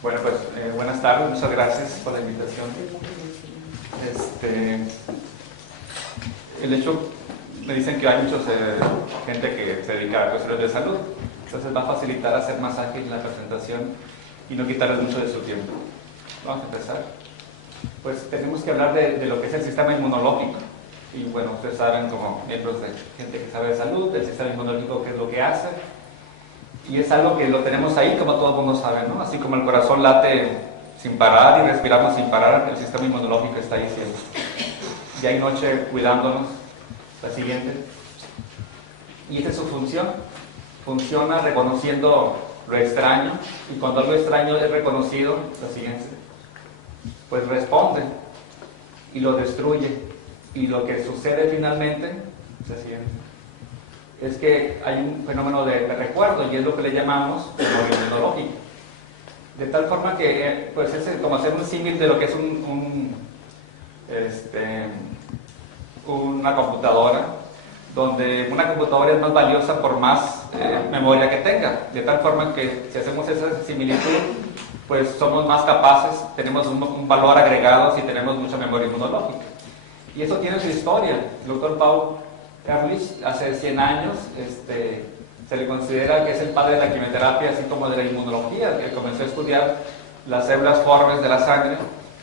Bueno, pues buenas tardes, muchas gracias por la invitación. El hecho, me dicen que hay mucha gente que se dedica a cuestiones de salud, entonces va a facilitar hacer más ágil la presentación y no quitarles mucho de su tiempo. Vamos a empezar. Pues tenemos que hablar de lo que es el sistema inmunológico. Y bueno, ustedes saben, como miembros de gente que sabe de salud, el sistema inmunológico, qué es lo que hace. Y es algo que lo tenemos ahí, como todo el mundo sabe, ¿no? Así como el corazón late sin parar y respiramos sin parar, el sistema inmunológico está ahí siempre. Día y noche cuidándonos. La siguiente. Y esa es su función. Funciona reconociendo lo extraño. Y cuando algo extraño es reconocido, la siguiente, pues responde y lo destruye. Y lo que sucede finalmente, la siguiente, es que hay un fenómeno de recuerdo y es lo que le llamamos memoria inmunológica. De tal forma que pues es como hacer un símil de lo que es una computadora, donde una computadora es más valiosa por más memoria que tenga. De tal forma que si hacemos esa similitud, pues somos más capaces, tenemos un valor agregado si tenemos mucha memoria inmunológica. Y eso tiene su historia. El doctor Paul Ehrlich, hace 100 años, se le considera que es el padre de la quimioterapia, así como de la inmunología, que comenzó a estudiar las células formes de la sangre,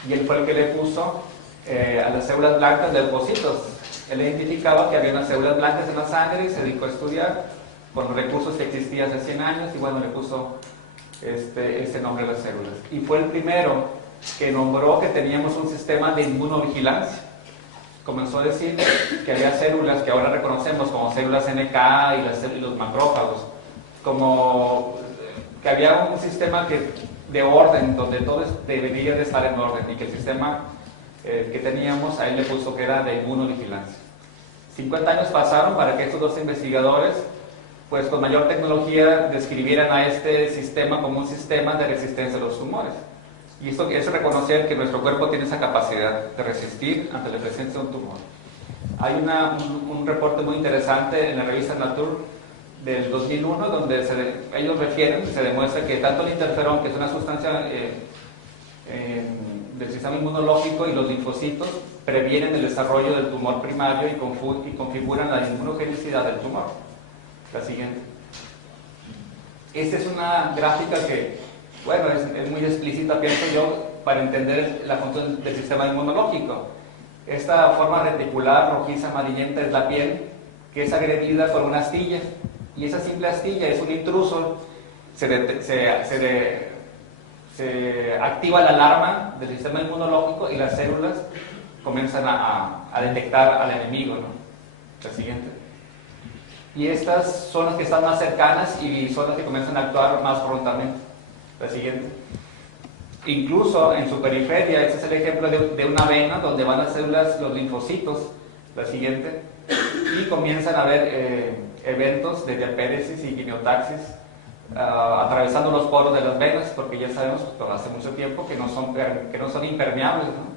y él fue el que le puso a las células blancas leucocitos. Él identificaba que había unas células blancas en la sangre y se dedicó a estudiar con los recursos que existían hace 100 años, y bueno, le puso ese nombre a las células. Y fue el primero que nombró que teníamos un sistema de inmunovigilancia. Comenzó a decir que había células que ahora reconocemos como células NK y los macrófagos, como que había un sistema de orden, donde todo debería de estar en orden, y que el sistema que teníamos, a él le puso que era de inmunovigilancia. 50 años pasaron para que estos dos investigadores, pues con mayor tecnología, describieran a este sistema como un sistema de resistencia a los tumores. Y esto es reconocer que nuestro cuerpo tiene esa capacidad de resistir ante la presencia de un tumor. Hay un reporte muy interesante en la revista Nature del 2001, donde ellos refieren, se demuestra que tanto el interferón, que es una sustancia del sistema inmunológico, y los linfocitos previenen el desarrollo del tumor primario y configuran la inmunogenicidad del tumor. La siguiente. Esta es una gráfica que, bueno, es muy explícita, pienso yo, para entender la función del sistema inmunológico. Esta forma reticular, rojiza, amarillenta, es la piel, que es agredida por una astilla, y esa simple astilla es un intruso. Se activa la alarma del sistema inmunológico y las células comienzan a detectar al enemigo, ¿no? La siguiente. Y estas son las que están más cercanas y son las que comienzan a actuar más prontamente. La siguiente. Incluso en su periferia, este es el ejemplo de una vena donde van las células, los linfocitos. La siguiente. Y comienzan a haber eventos de diapéresis y quimiotaxis atravesando los poros de las venas, porque ya sabemos hace mucho tiempo que no son impermeables, ¿no?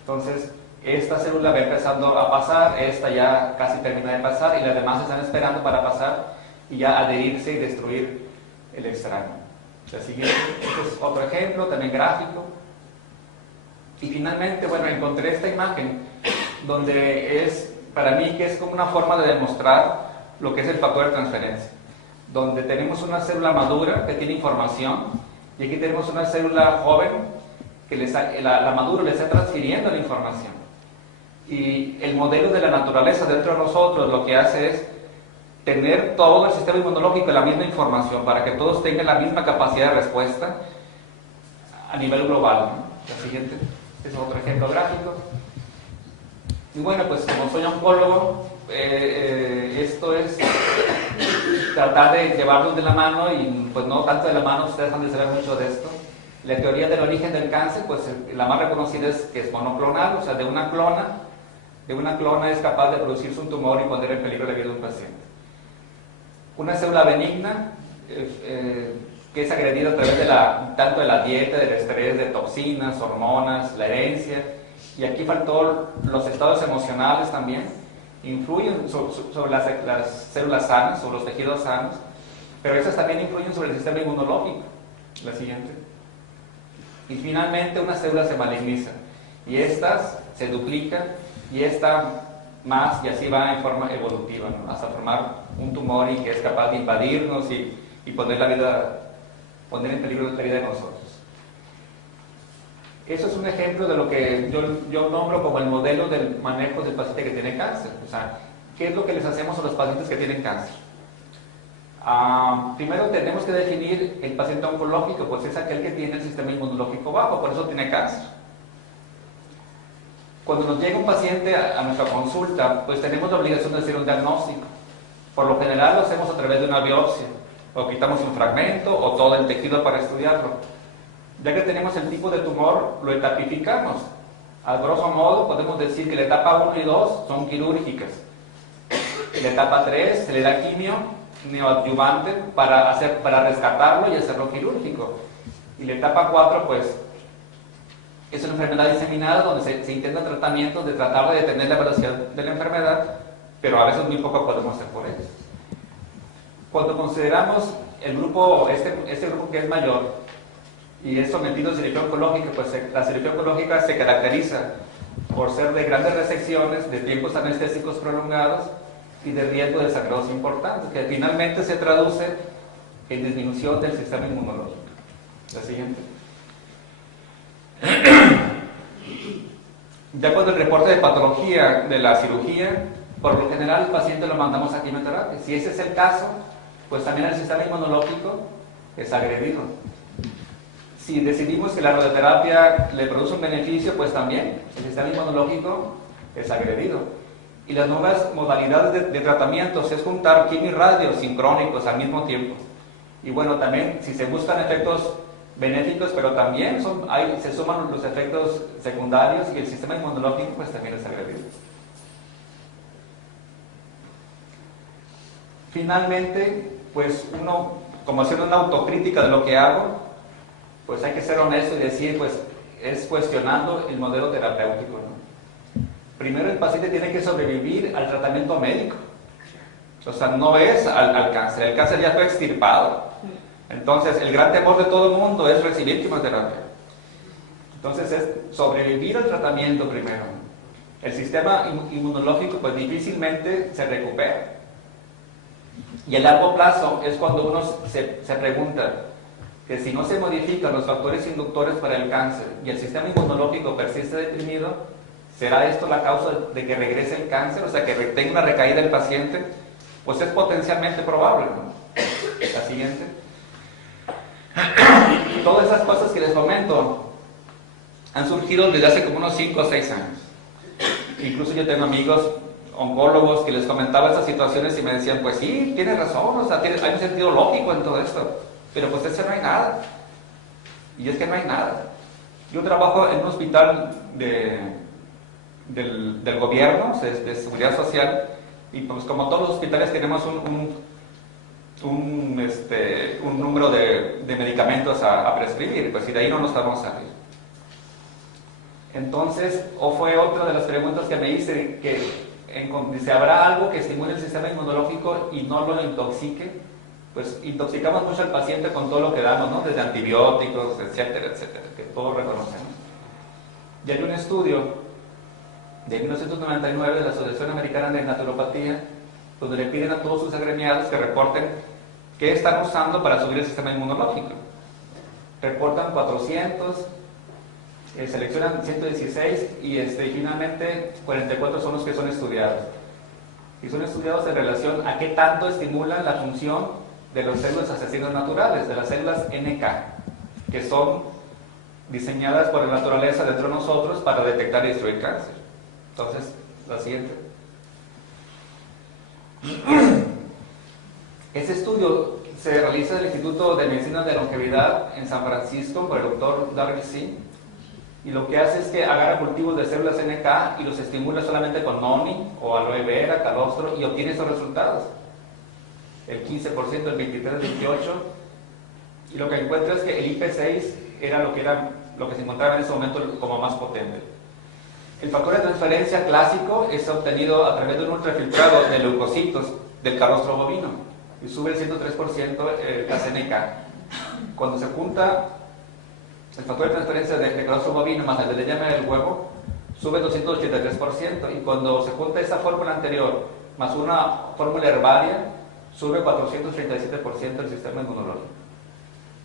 Entonces, esta célula va empezando a pasar, esta ya casi termina de pasar, y las demás están esperando para pasar y ya adherirse y destruir el extraño. La siguiente, este es otro ejemplo, también gráfico. Y finalmente, bueno, encontré esta imagen donde es, para mí, que es como una forma de demostrar lo que es el factor de transferencia, donde tenemos una célula madura que tiene información, y aquí tenemos una célula joven que la madura le está transfiriendo la información. Y el modelo de la naturaleza dentro de nosotros lo que hace es tener todo el sistema inmunológico la misma información, para que todos tengan la misma capacidad de respuesta a nivel global, ¿no? La siguiente es otro ejemplo gráfico. Y bueno, pues como soy oncólogo, esto es tratar de llevarlos de la mano, y pues no tanto de la mano, ustedes han de saber mucho de esto. La teoría del origen del cáncer, pues la más reconocida es que es monoclonal, o sea, de una clona es capaz de producirse un tumor y poner en peligro la vida de un paciente. Una célula benigna, que es agredida a través tanto de la dieta, del estrés, de toxinas, hormonas, la herencia, y aquí faltó los estados emocionales también, influyen sobre las células sanas, sobre los tejidos sanos, pero esas también influyen sobre el sistema inmunológico. La siguiente. y finalmente una célula se maligniza, y estas se duplican, y esta más, y así va en forma evolutiva, ¿no? Hasta formar un tumor y que es capaz de invadirnos y poner en peligro la vida de nosotros. Eso es un ejemplo de lo que yo nombro como el modelo del manejo del paciente que tiene cáncer. O sea, ¿qué es lo que les hacemos a los pacientes que tienen cáncer? Primero tenemos que definir el paciente oncológico, pues es aquel que tiene el sistema inmunológico bajo, por eso tiene cáncer. Cuando nos llega un paciente a nuestra consulta, pues tenemos la obligación de hacer un diagnóstico. Por lo general lo hacemos a través de una biopsia, o quitamos un fragmento o todo el tejido para estudiarlo. Ya que tenemos el tipo de tumor, lo etapificamos. A grosso modo podemos decir que la etapa 1 y 2 son quirúrgicas. La etapa 3 se le da quimio neoadyuvante para rescatarlo y hacerlo quirúrgico. Y la etapa 4 pues es una enfermedad diseminada donde se intentan tratamientos de tratar de detener la velocidad de la enfermedad, pero a veces muy poco podemos hacer por ello. Cuando consideramos el grupo, este grupo que es mayor y es sometido a cirugía oncológica, pues la cirugía oncológica se caracteriza por ser de grandes resecciones, de tiempos anestésicos prolongados y de riesgo de sangrados importantes, que finalmente se traduce en disminución del sistema inmunológico. La siguiente. Ya cuando el reporte de patología de la cirugía, por lo general el paciente lo mandamos a quimioterapia. Si ese es el caso, pues también el sistema inmunológico es agredido. Si decidimos que la radioterapia le produce un beneficio, pues también el sistema inmunológico es agredido. Y las nuevas modalidades de tratamientos es juntar quimio y radio sincrónicos al mismo tiempo. Y bueno, también si se buscan efectos benéficos, pero también se suman los efectos secundarios y el sistema inmunológico pues también es agredido. Finalmente, pues uno, como haciendo una autocrítica de lo que hago, pues hay que ser honesto y decir, pues es cuestionando el modelo terapéutico, ¿no? Primero el paciente tiene que sobrevivir al tratamiento médico. O sea, no es al cáncer, el cáncer ya fue extirpado. Entonces, el gran temor de todo el mundo es recibir quimioterapia. Entonces, es sobrevivir al tratamiento primero. El sistema inmunológico, pues difícilmente se recupera. Y a largo plazo es cuando uno se pregunta que si no se modifican los factores inductores para el cáncer y el sistema inmunológico persiste deprimido, ¿será esto la causa de que regrese el cáncer? O sea, que tenga una recaída el paciente. Pues es potencialmente probable, ¿no? La siguiente. Todas esas cosas que les comento han surgido desde hace como unos 5 o 6 años. Incluso yo tengo amigos oncólogos que les comentaba estas situaciones y me decían, pues sí, tienes razón, o sea, hay un sentido lógico en todo esto, pero pues es que no hay nada. Y es que no hay nada. Yo trabajo en un hospital del gobierno, de seguridad social, y pues como todos los hospitales tenemos un número de medicamentos a prescribir, pues y de ahí no nos vamos a salir. Entonces, o fue otra de las preguntas que me hice, que dice, ¿habrá algo que estimule el sistema inmunológico y no lo intoxique? Pues intoxicamos mucho al paciente con todo lo que damos, ¿no? Desde antibióticos, etcétera, etcétera, que todos reconocemos. Y hay un estudio de 1999 de la Asociación Americana de Naturopatía, donde le piden a todos sus agremiados que reporten qué están usando para subir el sistema inmunológico. Reportan 400, seleccionan 116 y finalmente 44 son los que son estudiados. Y son estudiados en relación a qué tanto estimulan la función de las células asesinos naturales, de las células NK, que son diseñadas por la naturaleza dentro de nosotros para detectar y destruir cáncer. Entonces, la siguiente. Este estudio se realiza en el Instituto de Medicina de Longevidad en San Francisco por el doctor Darrell C. Y lo que hace es que agarra cultivos de células NK y los estimula solamente con noni o aloe vera, calostro y obtiene esos resultados. El 15%, el 23%, el 28%. Y lo que encuentra es que el IP6 era lo que se encontraba en ese momento como más potente. El factor de transferencia clásico es obtenido a través de un ultrafiltrado de leucocitos del calostro bovino y sube el 103% las NK. Cuando se junta el factor de transferencia de calostro bovino más el de yema del huevo sube 283%, y cuando se junta esa fórmula anterior más una fórmula herbaria, sube 437% el sistema inmunológico.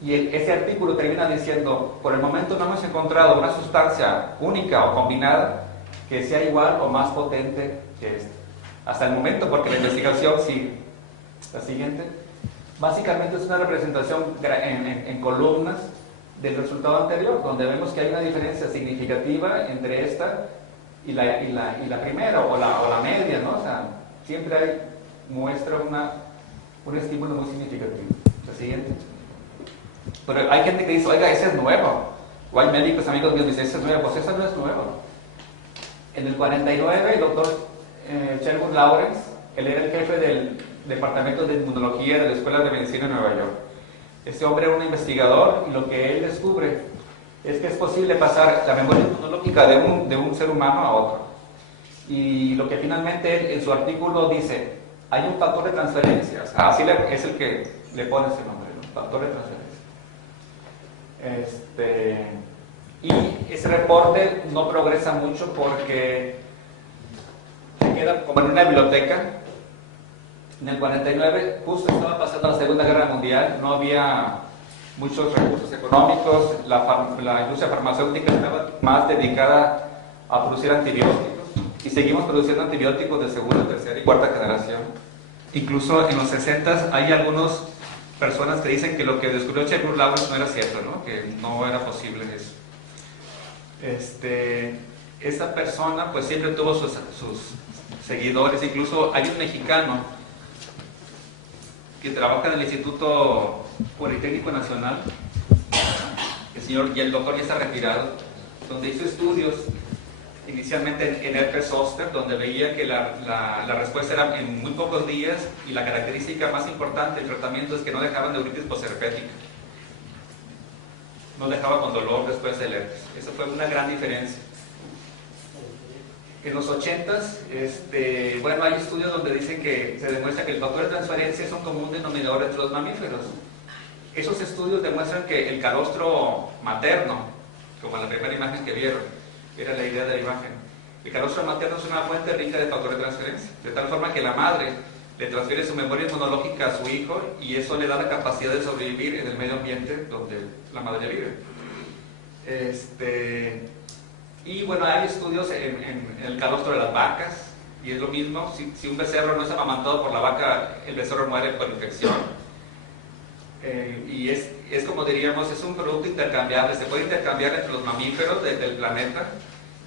Y ese artículo termina diciendo, por el momento no hemos encontrado una sustancia única o combinada que sea igual o más potente que esta. Hasta el momento, porque la investigación sigue. La siguiente. Básicamente es una representación en columnas del resultado anterior, donde vemos que hay una diferencia significativa entre esta y la primera, o la media, ¿no? O sea, siempre muestra un estímulo muy significativo. La siguiente. Pero hay gente que dice, oiga, ese es nuevo. O hay médicos, amigos míos, que dicen, ese es nuevo. Pues eso no es nuevo. En el 49, el doctor Sherwood Lawrence, él era el jefe del Departamento de Inmunología de la Escuela de Medicina de Nueva York. Este hombre era un investigador, y lo que él descubre es que es posible pasar la memoria inmunológica de un ser humano a otro. Y lo que finalmente él en su artículo dice, hay un factor de transferencia, o sea, así es el que le pone ese nombre, ¿no? Factor de transferencia. Y ese reporte no progresa mucho porque se queda como en una biblioteca. En el 49 justo estaba pasando la Segunda Guerra Mundial, no había muchos recursos económicos, la industria farmacéutica estaba más dedicada a producir antibióticos, y seguimos produciendo antibióticos de segunda, tercera y cuarta generación. Incluso en los 60 hay algunas personas que dicen que lo que descubrió Sherwood Lawrence no era cierto, ¿no? Que no era posible eso. Esta persona pues siempre tuvo sus seguidores. Incluso hay un mexicano que trabaja en el Instituto Politécnico Nacional, el doctor ya está retirado, donde hizo estudios inicialmente en herpes zóster, donde veía que la respuesta era en muy pocos días, y la característica más importante del tratamiento es que no dejaban neuritis posherpética, no dejaba con dolor después del herpes. Esa fue una gran diferencia. En los 80s, bueno, hay estudios donde dicen que se demuestra que el factor de transferencia es un común denominador entre los mamíferos. Esos estudios demuestran que el calostro materno, como en la primera imagen que vieron, era la idea de la imagen, el calostro materno es una fuente rica de factor de transferencia, de tal forma que la madre le transfiere su memoria inmunológica a su hijo, y eso le da la capacidad de sobrevivir en el medio ambiente donde la madre vive. Y bueno, hay estudios en el calostro de las vacas, y es lo mismo. Si un becerro no es amamantado por la vaca, el becerro muere por infección. Y es como diríamos, es un producto intercambiable, se puede intercambiar entre los mamíferos del planeta,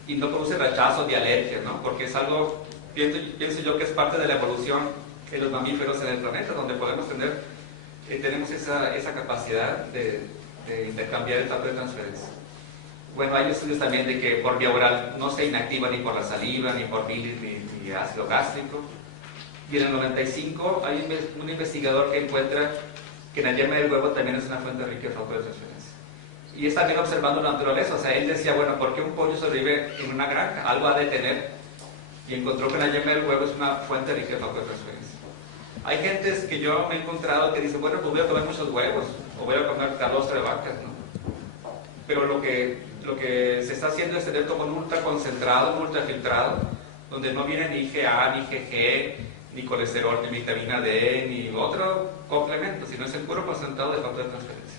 y no produce rechazo ni alergia, ¿no? Porque es algo, pienso yo, que es parte de la evolución de los mamíferos en el planeta, donde podemos tenemos esa capacidad de intercambiar el factor de transferencia. Bueno, hay estudios también de que por vía oral no se inactiva ni por la saliva, ni por bilis, ni ácido gástrico. Y en el 95 hay un investigador que encuentra que la yema del huevo también es una fuente rica de factor de transferencia. Y es también observando la naturaleza. O sea, él decía, bueno, ¿por qué un pollo sobrevive en una granja? Algo ha de tener. Y encontró que la yema del huevo es una fuente rica de factor de transferencia. Hay gentes que yo me he encontrado que dicen, bueno, pues voy a comer muchos huevos, o voy a comer calostro de vacas, ¿no? Pero lo que se está haciendo es tener como un ultra concentrado, un ultra filtrado, donde no viene ni IgA, ni IgG, ni colesterol, ni vitamina D, ni otro complemento, sino es el puro concentrado de factor de transferencia.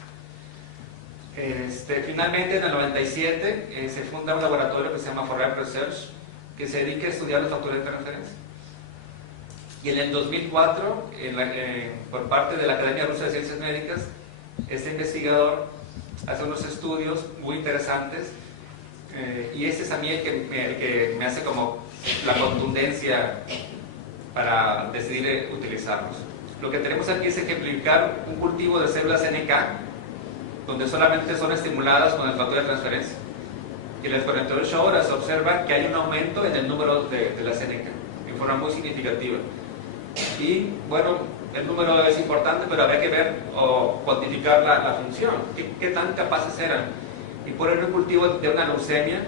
Finalmente, en el 97, se funda un laboratorio que se llama Forrest Research, que se dedica a estudiar los factores de transferencia. Y en el 2004, por parte de la Academia Rusa de Ciencias Médicas, este investigador hace unos estudios muy interesantes, y ese es a mí el que me hace como la contundencia para decidir utilizarlos. Lo que tenemos aquí es ejemplificar un cultivo de células NK, donde solamente son estimuladas con el factor de transferencia. Y en las 48 horas se observa que hay un aumento en el número de las NK, en forma muy significativa. Y bueno, el número es importante, pero habría que ver o cuantificar la función, qué tan capaces eran. Y por el cultivo de una leucemia,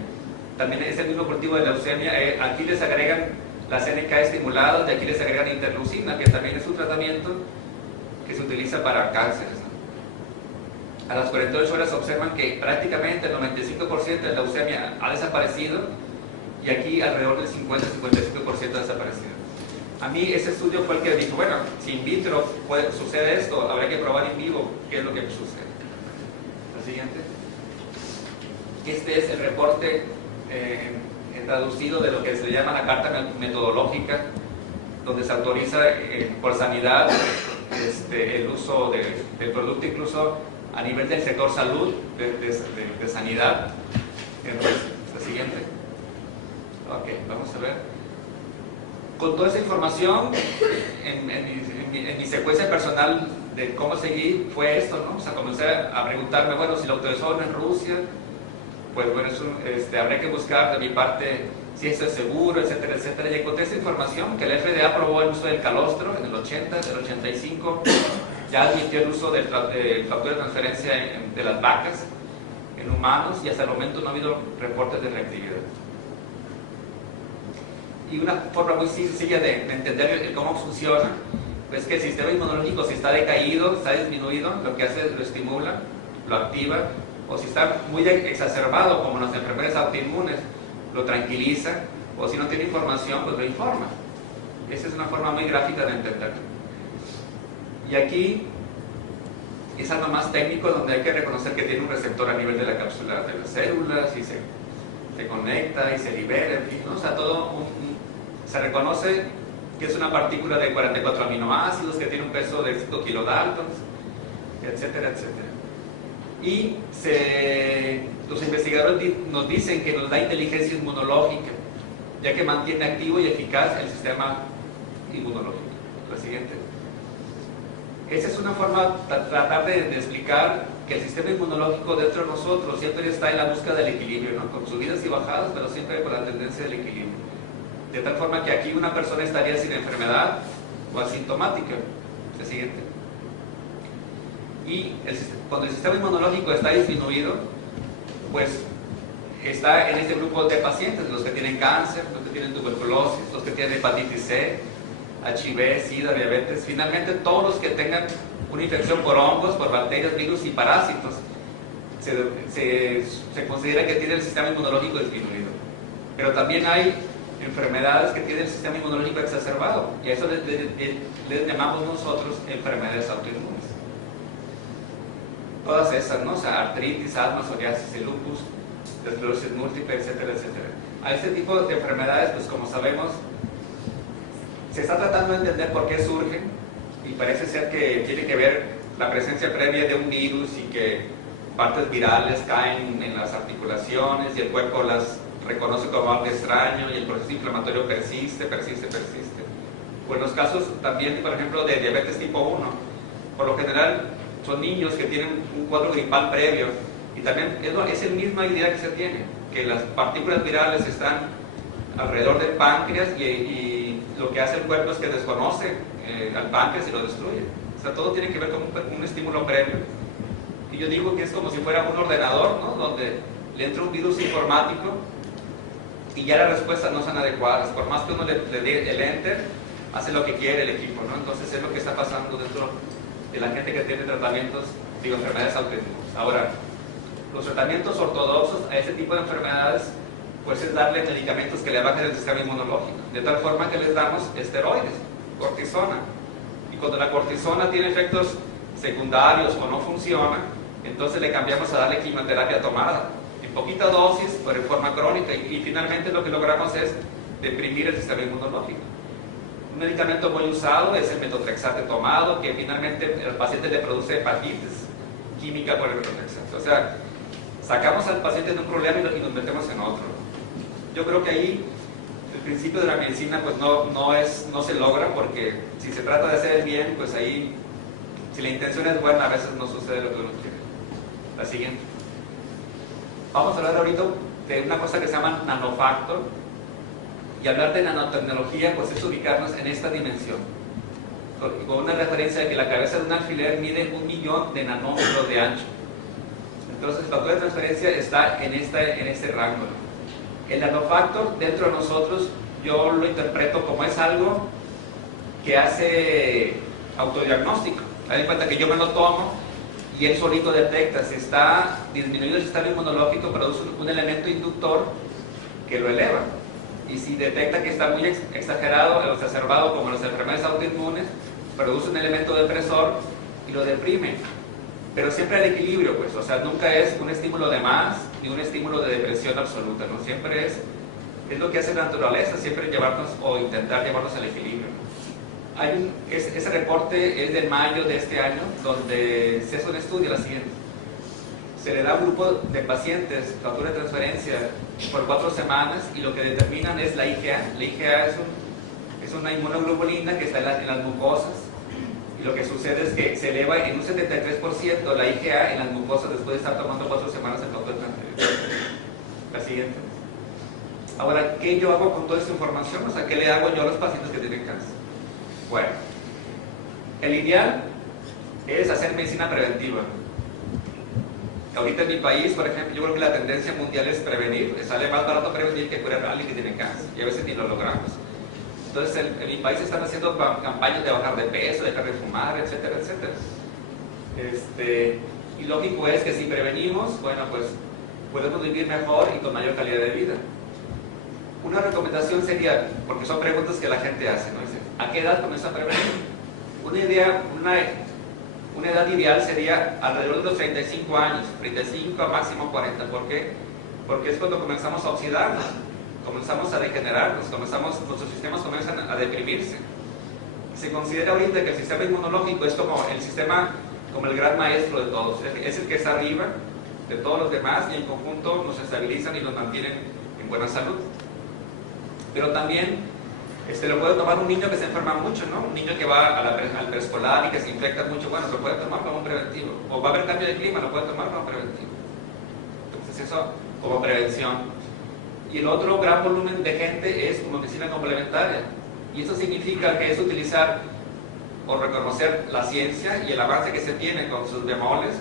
también es el mismo cultivo de leucemia, aquí les agregan las NK estimuladas, y aquí les agregan interleucina, que también es un tratamiento que se utiliza para cánceres, ¿no? a las 48 horas observan que prácticamente el 95% de la leucemia ha desaparecido y aquí alrededor del 50-55% ha desaparecido. A mí ese estudio fue el que dijo, bueno, si in vitro sucede esto, habría que probar in vivo qué es lo que sucede. La siguiente. Este es el reporte traducido de lo que se llama la carta metodológica, donde se autoriza por sanidad el uso del producto, incluso a nivel del sector salud, de sanidad. Entonces, la siguiente. Ok, vamos a ver. Con toda esa información, en mi secuencia personal de cómo seguir fue esto, ¿no? O sea, comencé a preguntarme, bueno, si lo autorizaron en Rusia, pues bueno, habría que buscar de mi parte si esto es seguro, etcétera, etcétera. Y encontré esa información que la FDA aprobó el uso del calostro en el 80, del 85, ya admitió el uso del factor de transferencia de las vacas en humanos y hasta el momento no ha habido reportes de reactividad. Y una forma muy sencilla de entender cómo funciona, pues que el sistema inmunológico, si está decaído, está disminuido, lo que hace es lo estimula, lo activa, o si está muy exacerbado, como las enfermedades autoinmunes, lo tranquiliza, o si no tiene información, pues lo informa. Esa es una forma muy gráfica de entenderlo. Y aquí es algo más técnico, donde hay que reconocer que tiene un receptor a nivel de la cápsula de las células, y se conecta y se libera, en fin, ¿no? O sea, se reconoce que es una partícula de 44 aminoácidos, que tiene un peso de 5 kilodaltons, etcétera, etcétera. Y los investigadores nos dicen que nos da inteligencia inmunológica, ya que mantiene activo y eficaz el sistema inmunológico. La siguiente. Esa es una forma de tratar de explicar que el sistema inmunológico dentro de nosotros siempre está en la búsqueda del equilibrio, ¿no? Con subidas y bajadas, pero siempre con la tendencia del equilibrio. De tal forma que aquí una persona estaría sin enfermedad o asintomática. La siguiente. Y cuando el sistema inmunológico está disminuido, pues está en este grupo de pacientes, los que tienen cáncer, los que tienen tuberculosis, los que tienen hepatitis C, HIV, SIDA, diabetes, finalmente todos los que tengan una infección por hongos, por bacterias, virus y parásitos, se considera que tiene el sistema inmunológico disminuido. Pero también hay enfermedades que tienen el sistema inmunológico exacerbado, y a eso les llamamos nosotros enfermedades autoinmunes. Todas esas, ¿no? O sea, artritis, asma, psoriasis, el lupus, la esclerosis múltiple, etcétera, etcétera. A este tipo de enfermedades, pues como sabemos, se está tratando de entender por qué surgen, y parece ser que tiene que ver la presencia previa de un virus y que partes virales caen en las articulaciones y el cuerpo las reconoce como algo extraño y el proceso inflamatorio persiste. O en los casos también, por ejemplo, de diabetes tipo 1, por lo general son niños que tienen un cuadro gripal previo, y también es la misma idea que se tiene, que las partículas virales están alrededor del páncreas y lo que hace el cuerpo es que desconoce al páncreas y lo destruye. O sea, todo tiene que ver con un estímulo previo. Y yo digo que es como si fuera un ordenador, ¿no? Donde le entra un virus informático y ya las respuestas no son adecuadas. Por más que uno le dé el enter, hace lo que quiere el equipo, ¿no? Entonces es lo que está pasando dentro de la gente que tiene tratamientos, enfermedades autoinmunes. Ahora, los tratamientos ortodoxos a ese tipo de enfermedades, pues es darle medicamentos que le bajen el sistema inmunológico, de tal forma que les damos esteroides, cortisona. Y cuando la cortisona tiene efectos secundarios o no funciona, entonces le cambiamos a darle quimioterapia tomada, en poquita dosis, pero en forma crónica, y finalmente lo que logramos es deprimir el sistema inmunológico. Un medicamento muy usado es el metotrexate tomado, que finalmente al paciente le produce hepatitis química por el metotrexate. O sea, sacamos al paciente de un problema y nos metemos en otro. Yo creo que ahí el principio de la medicina pues no se logra, porque si se trata de hacer el bien, pues ahí, si la intención es buena, a veces no sucede lo que uno quiere. La siguiente. Vamos a hablar ahorita de una cosa que se llama nanofactor, y hablar de nanotecnología pues es ubicarnos en esta dimensión, con una referencia de que la cabeza de un alfiler mide 1.000.000 de nanómetros de ancho. Entonces el factor de transferencia está en este rango. El nanofactor dentro de nosotros, yo lo interpreto como es algo que hace autodiagnóstico. Ten en cuenta que yo me lo tomo y él solito detecta si está disminuido el sistema inmunológico, produce un elemento inductor que lo eleva. Y si detecta que está muy exagerado o exacerbado, como las enfermedades autoinmunes, produce un elemento depresor y lo deprime. Pero siempre al equilibrio, pues, o sea, nunca es un estímulo de más ni un estímulo de depresión absoluta, ¿no? Siempre es lo que hace la naturaleza, siempre llevarnos o intentar llevarnos al equilibrio. Ese reporte es de mayo de este año, donde se hace un estudio, la siguiente. Se le da a un grupo de pacientes factura de transferencia por 4 semanas y lo que determinan es la IgA. La IgA es una inmunoglobulina que está en las mucosas, y lo que sucede es que se eleva en un 73% la IgA en las mucosas después de estar tomando 4 semanas el factor de transferencia. La siguiente. Ahora, ¿qué yo hago con toda esta información? O sea, ¿qué le hago yo a los pacientes que tienen cáncer? Bueno, el ideal es hacer medicina preventiva. Ahorita en mi país, por ejemplo, yo creo que la tendencia mundial es prevenir. Sale más barato prevenir que curar a alguien que tiene cáncer, y a veces ni lo logramos. Entonces, en mi país están haciendo campañas de bajar de peso, dejar de fumar, etcétera, etcétera. Y lógico es que si prevenimos, bueno, pues podemos vivir mejor y con mayor calidad de vida. Una recomendación sería, porque son preguntas que la gente hace, ¿no? Dice, ¿a qué edad comienza a prevenir? Una edad ideal sería alrededor de los 35 años, 35 a máximo 40. ¿Por qué? Porque es cuando comenzamos a oxidarnos, comenzamos a degenerarnos, nuestros sistemas comienzan a deprimirse. Se considera ahorita que el sistema inmunológico es como el sistema, como el gran maestro de todos, es el que está arriba de todos los demás, y en conjunto nos estabilizan y nos mantienen en buena salud. Pero también lo puede tomar un niño que se enferma mucho, ¿no? Un niño que va al preescolar y que se infecta mucho, bueno, lo puede tomar como un preventivo. O va a haber cambio de clima, lo puede tomar como preventivo. Entonces eso como prevención. Y el otro gran volumen de gente es como medicina complementaria. Y eso significa que es utilizar o reconocer la ciencia y el avance que se tiene con sus bemoles,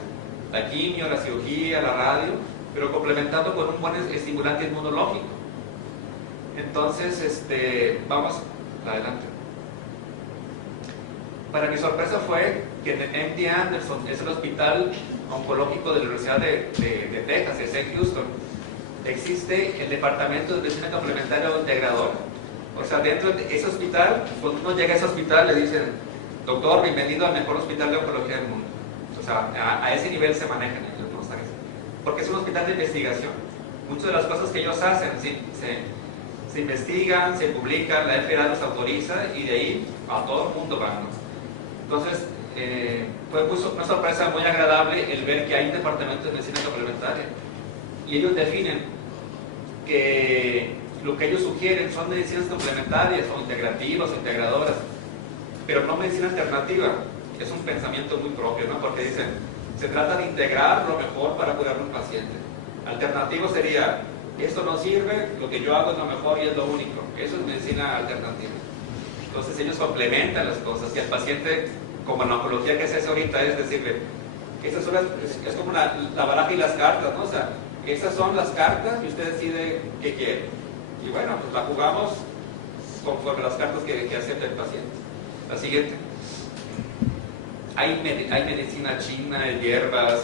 la quimio, la cirugía, la radio, pero complementando con un buen estimulante inmunológico. Entonces, vamos adelante. Para mi sorpresa fue que en el MD Anderson, es el hospital oncológico de la Universidad de Texas, es en Houston, existe el departamento de medicina complementaria o integradora. O sea, dentro de ese hospital, cuando uno llega a ese hospital, le dicen, doctor, bienvenido al mejor hospital de oncología del mundo. O sea, a ese nivel se manejan ellos, ¿no? Porque es un hospital de investigación. Muchas de las cosas que ellos hacen, se investigan, se publican, la FDA los autoriza y de ahí a todo el mundo van, ¿no? Entonces, fue una sorpresa muy agradable el ver que hay un departamento de medicina complementaria y ellos definen que lo que ellos sugieren son medicinas complementarias o integrativas o integradoras, pero no medicina alternativa. Es un pensamiento muy propio, ¿no? Porque dicen, se trata de integrar lo mejor para curar a un paciente. Alternativo sería, esto no sirve, lo que yo hago es lo mejor y es lo único. Eso es medicina alternativa. Entonces ellos complementan las cosas y al paciente, como en la oncología que se hace ahorita, es decirle, estas son es como la baraja y las cartas, ¿no? O sea, esas son las cartas y usted decide qué quiere. Y bueno, pues la jugamos conforme las cartas que acepta el paciente. La siguiente. Hay medicina china, hierbas,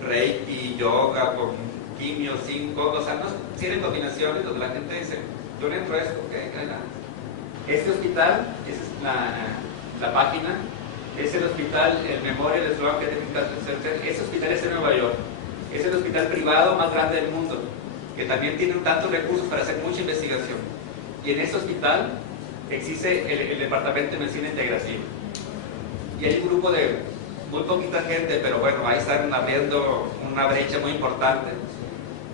reiki, yoga, con quimio, zinc, o sea, no tienen combinaciones donde la gente dice, yo le entro esto, ¿qué? Este hospital, esa es la página, es el hospital, el Memorial Sloan Kettering Cancer Center. Ese hospital es en Nueva York, es el hospital privado más grande del mundo, que también tiene tantos recursos para hacer mucha investigación. Y en ese hospital existe el departamento de medicina integrativa. Y hay un grupo de muy poquita gente, pero bueno, ahí están abriendo una brecha muy importante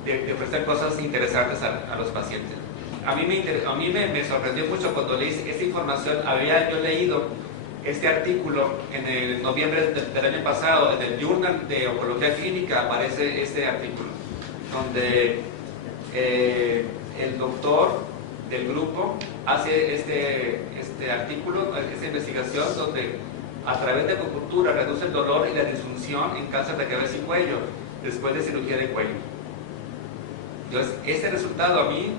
de ofrecer cosas interesantes a los pacientes. A mí me sorprendió mucho cuando leí esta información. Había yo leído este artículo en el noviembre del año pasado, en el Journal de Oncología Clínica aparece este artículo, donde el doctor del grupo hace este artículo, esta investigación, donde a través de acupuntura reduce el dolor y la disfunción en cáncer de cabeza y cuello después de cirugía de cuello. Entonces, este resultado a mí,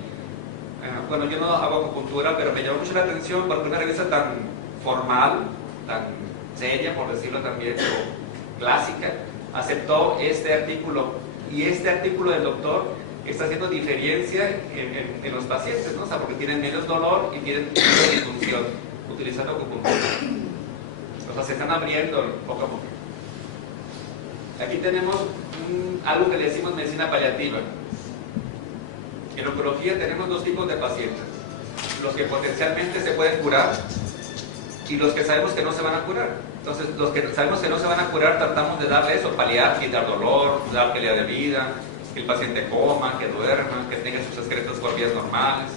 bueno, yo no hago acupuntura, pero me llamó mucho la atención porque una revista tan formal, tan seria, por decirlo también, o clásica, aceptó este artículo, y este artículo del doctor está haciendo diferencia en los pacientes, ¿no? O sea, porque tienen menos dolor y tienen menos disfunción utilizando acupuntura. O sea, se están abriendo poco a poco. Aquí tenemos algo que le decimos medicina paliativa. En oncología tenemos dos tipos de pacientes: los que potencialmente se pueden curar y los que sabemos que no se van a curar. Entonces, los que sabemos que no se van a curar, tratamos de darle eso, paliar, quitar dolor, dar calidad de vida, que el paciente coma, que duerma, que tenga sus excretos por vías normales.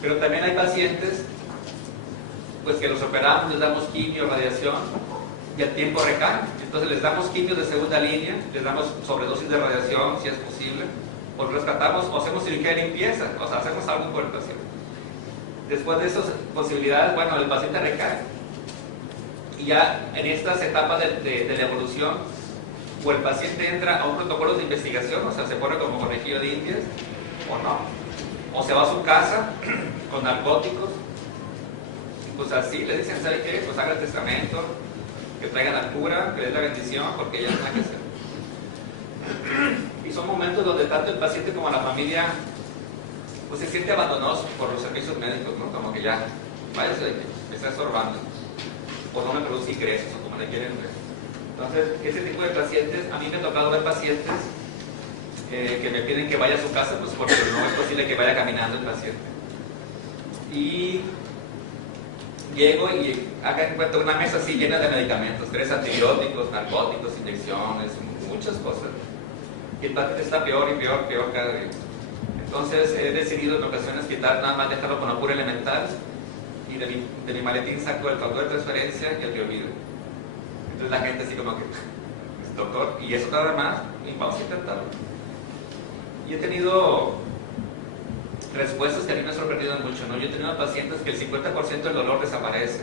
Pero también hay pacientes pues que los operamos, les damos quimio, radiación, y al tiempo recaen. Entonces les damos quimio de segunda línea, les damos sobredosis de radiación si es posible, o los rescatamos, o hacemos cirugía de limpieza, o sea, hacemos algo por el paciente. Después de esas posibilidades, bueno, el paciente recae. Y ya en estas etapas de la evolución, o el paciente entra a un protocolo de investigación, o sea, se pone como conejillo de indias, o no. O se va a su casa con narcóticos, y pues así le dicen, ¿sabe qué? Pues haga el testamento, que traigan la cura, que den la bendición, porque ya no hay que hacer. Y son momentos donde tanto el paciente como la familia pues se siente abandonados por los servicios médicos, ¿no? Como que ya, váyase de aquí, me está estorbando, o no me produce ingresos, o como le quieren ver. Entonces, ese tipo de pacientes, a mí me ha tocado ver pacientes que me piden que vaya a su casa, pues porque no es posible que vaya caminando el paciente. Y llego y acá encuentro una mesa así llena de medicamentos, 3 antibióticos, narcóticos, inyecciones, muchas cosas. Y el paciente está peor y peor, peor cada día. Entonces he decidido en ocasiones quitar, nada más dejarlo con apuro elemental, y de mi maletín saco el factor de transferencia y el Biovida. Entonces la gente así como que, doctor, y eso nada más, y vamos a intentarlo. Y he tenido respuestas que a mí me han sorprendido mucho, ¿no? Yo he tenido pacientes que el 50% del dolor desaparece,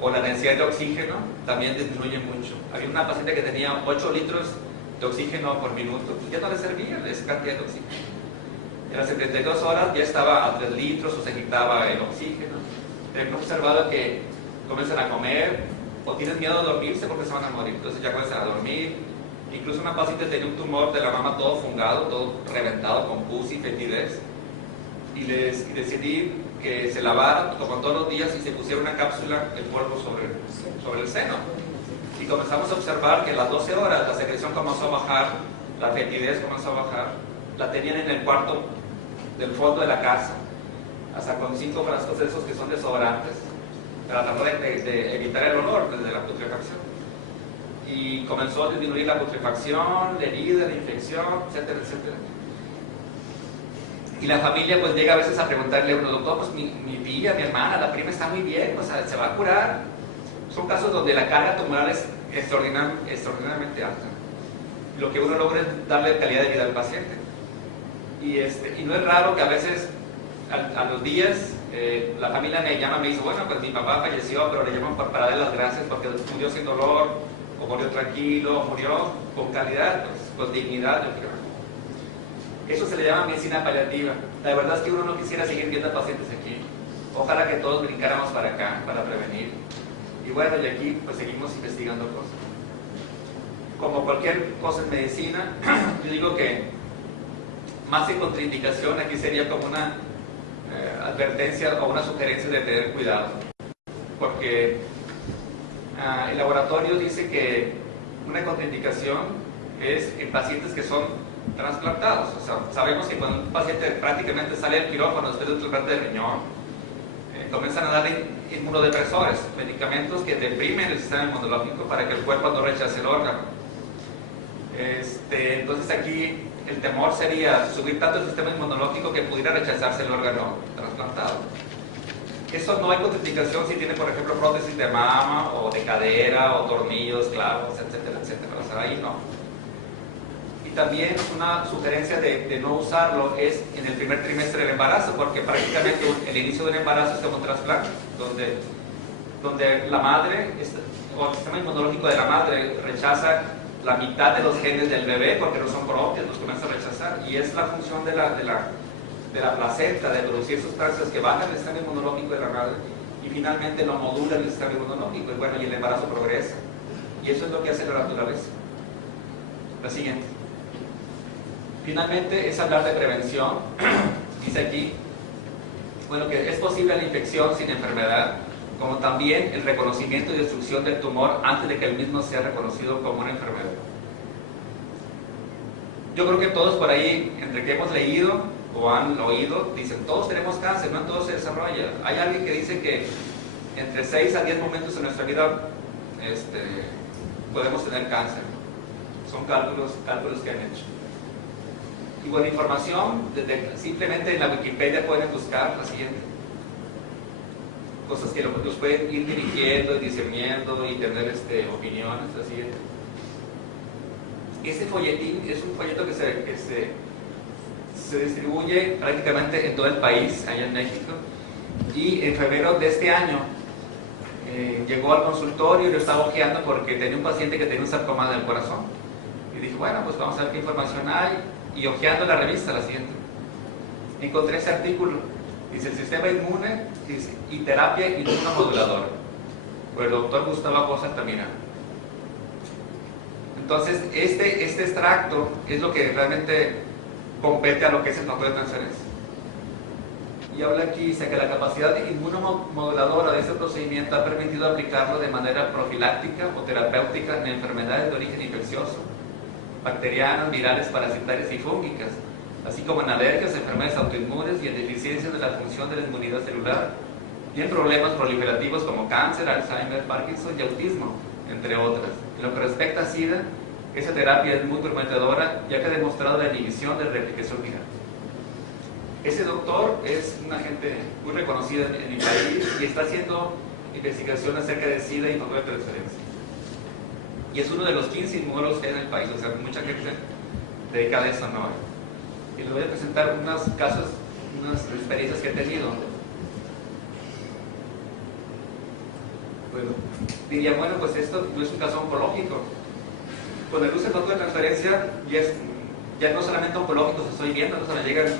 o la densidad de oxígeno también disminuye mucho. Había una paciente que tenía 8 litros de oxígeno por minuto, pues ya no le servía esa cantidad de oxígeno. En las 72 horas ya estaba a 3 litros o se quitaba el oxígeno. He observado que comienzan a comer o tienen miedo a dormirse porque se van a morir, entonces ya comienzan a dormir. Incluso una paciente tenía un tumor de la mama todo fungado, todo reventado con pus y fetidez, y decidí que se lavara como todos los días y se pusiera una cápsula de polvo sobre el seno. Y comenzamos a observar que a las 12 horas la secreción comenzó a bajar, la fetidez comenzó a bajar, la tenían en el cuarto del fondo de la casa, hasta con 5 frascos de esos que son desodorantes, para tratar de evitar el olor desde la putrefacción. Y comenzó a disminuir la putrefacción, la herida, la infección, etcétera, etcétera. Y la familia pues llega a veces a preguntarle a uno, doctor, pues mi tía, mi hermana, la prima está muy bien, o sea, se va a curar. Son casos donde la carga tumoral es extraordinariamente alta. Lo que uno logra es darle calidad de vida al paciente. Y no es raro que a veces a los días la familia me llama y me dice, bueno, pues mi papá falleció, pero le llaman para darle las gracias porque murió sin dolor, o murió tranquilo, o murió con calidad, pues, con dignidad, yo creo. Eso se le llama medicina paliativa. La verdad es que uno no quisiera seguir viendo pacientes aquí. Ojalá que todos brincáramos para acá, para prevenir. Y bueno, y aquí pues seguimos investigando cosas. Como cualquier cosa en medicina, yo digo que más que contraindicación, aquí sería como una advertencia o una sugerencia de tener cuidado. Porque el laboratorio dice que una contraindicación es en pacientes que son trasplantados. O sea, sabemos que cuando un paciente prácticamente sale del quirófano después de un trasplante de riñón, comienzan a darle inmunodepresores, medicamentos que deprimen el sistema inmunológico para que el cuerpo no rechace el órgano. Entonces aquí el temor sería subir tanto el sistema inmunológico que pudiera rechazarse el órgano trasplantado. Eso no hay contraindicación si tiene, por ejemplo, prótesis de mama o de cadera o tornillos, clavos, etcétera, etcétera. O sea, ahí no. Y también una sugerencia de no usarlo es en el primer trimestre del embarazo, porque prácticamente el inicio del embarazo es como un trasplante, donde la madre, o el sistema inmunológico de la madre rechaza la mitad de los genes del bebé porque no son propios, los comienza a rechazar, y es la función de la placenta de producir sustancias que bajan el sistema inmunológico de la madre y finalmente lo modulan el sistema inmunológico, y bueno, y el embarazo progresa. Y eso es lo que hace la naturaleza. La siguiente. Finalmente es hablar de prevención. Dice aquí, bueno, que es posible la infección sin enfermedad, como también el reconocimiento y destrucción del tumor antes de que el mismo sea reconocido como una enfermedad. Yo creo que todos por ahí, entre que hemos leído o han oído, dicen, todos tenemos cáncer, no en todos se desarrolla. Hay alguien que dice que entre 6 a 10 momentos en nuestra vida podemos tener cáncer. Son cálculos que han hecho. Y bueno, información, simplemente en la Wikipedia pueden buscar la siguiente. Cosas que los pueden ir dirigiendo y discerniendo y tener opiniones, la siguiente. Este folletín es un folleto que se distribuye prácticamente en todo el país, allá en México, y en febrero de este año llegó al consultorio y lo estaba hojeando porque tenía un paciente que tenía un sarcoma del corazón. Y dije, bueno, pues vamos a ver qué información hay. Y hojeando la revista, la siguiente, encontré ese artículo. Dice, el sistema inmune y terapia inmunomoduladora, por el doctor Gustavo Acosta Altamirano. Entonces, este extracto es lo que realmente compete a lo que es el factor de transferencia. Y habla aquí, dice que la capacidad inmunomoduladora de este procedimiento ha permitido aplicarlo de manera profiláctica o terapéutica en enfermedades de origen infeccioso, bacterianas, virales, parasitarias y fúngicas, así como en alergias, enfermedades autoinmunes y en deficiencias de la función de la inmunidad celular, y en problemas proliferativos como cáncer, Alzheimer, Parkinson y autismo, entre otras. En lo que respecta a SIDA, esa terapia es muy prometedora, ya que ha demostrado la inhibición de replicación viral. Ese doctor es una gente muy reconocida en mi país y está haciendo investigación acerca de SIDA y factor de transferencia. Y es uno de los 15 inmunólogos que hay en el país, o sea, mucha gente dedicada a eso, ¿no? Y les voy a presentar unos casos, unas experiencias que he tenido. Bueno, diría, bueno, pues esto no es un caso oncológico. Con el uso del factor de transferencia, ya no solamente oncológicos estoy viendo, no se me llegan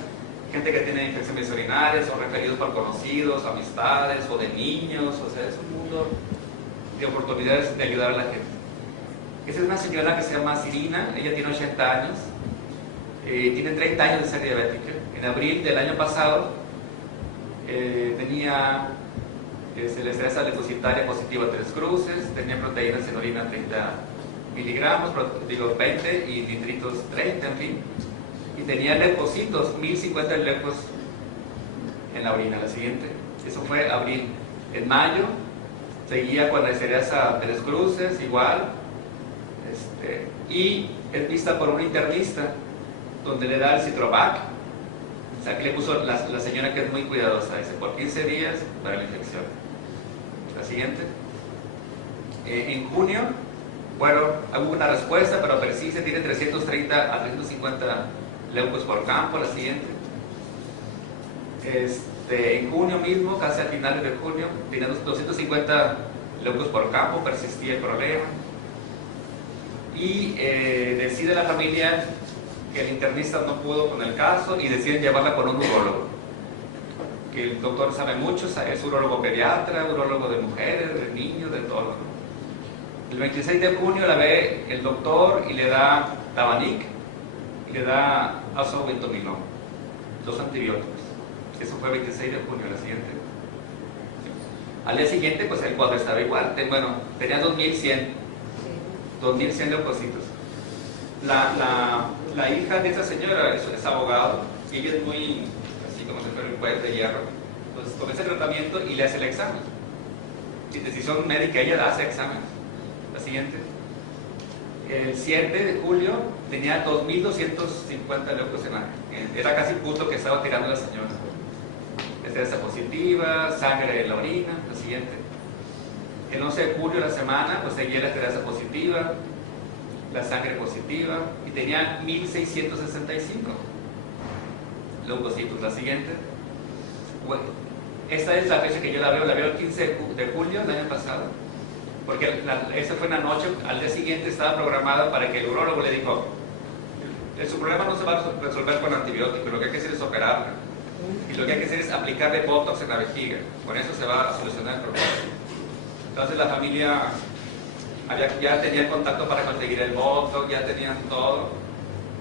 gente que tiene infecciones urinarias, son referidos por conocidos, amistades o de niños, o sea, es un mundo de oportunidades de ayudar a la gente. Esa es una señora que se llama Sirina, ella tiene 80 años, tiene 30 años de ser diabética. En abril del año pasado tenía la estresa depositaria positiva 3 cruces, tenía proteínas en orina 30 miligramos, 20 y nitritos 30, en fin. Y tenía leucocitos, 1050 leucos en la orina. La siguiente, eso fue abril. En mayo seguía con la estresa 3 cruces, igual. Y es vista por un internista donde le da el Citrovac, o sea que le puso la señora, que es muy cuidadosa, dice por 15 días para la infección. La siguiente, en junio, bueno, hubo una respuesta, pero persiste, tiene 330 a 350 leucos por campo. La siguiente, en junio mismo, casi a finales de junio, tenía 250 leucos por campo, persistía el problema. Y decide la familia que el internista no pudo con el caso y deciden llevarla con un urólogo, que el doctor sabe mucho, es urólogo pediatra, urólogo de mujeres, de niños, de todo, ¿no? El 26 de junio la ve el doctor y le da Tabanic y le da azobentomilón, 2 antibióticos. Eso fue el 26 de junio. La siguiente, al día siguiente, pues el cuadro estaba igual. Bueno, tenía 2100 leucocitos. La hija de esa señora es abogado y ella es muy, así como si fuera un juez de hierro. Entonces comienza el tratamiento y le hace el examen. Sin decisión médica, ella le hace examen. La siguiente, el 7 de julio tenía 2250 leucos era casi punto que estaba tirando la señora. Estresa positiva, sangre en la orina. La siguiente, el 11 de julio, la semana, pues seguía la estresa positiva, la sangre positiva, y tenía 1665 leucocitos. La siguiente, bueno, esta es la fecha que yo la veo el 15 de julio del año pasado, porque esa fue una noche. Al día siguiente estaba programada para que el urólogo le dijo, su problema no se va a resolver con antibióticos, lo que hay que hacer es operarla, y lo que hay que hacer es aplicarle botox en la vejiga, con eso se va a solucionar el problema. Entonces la familia ya tenían contacto para conseguir el voto, ya tenían todo.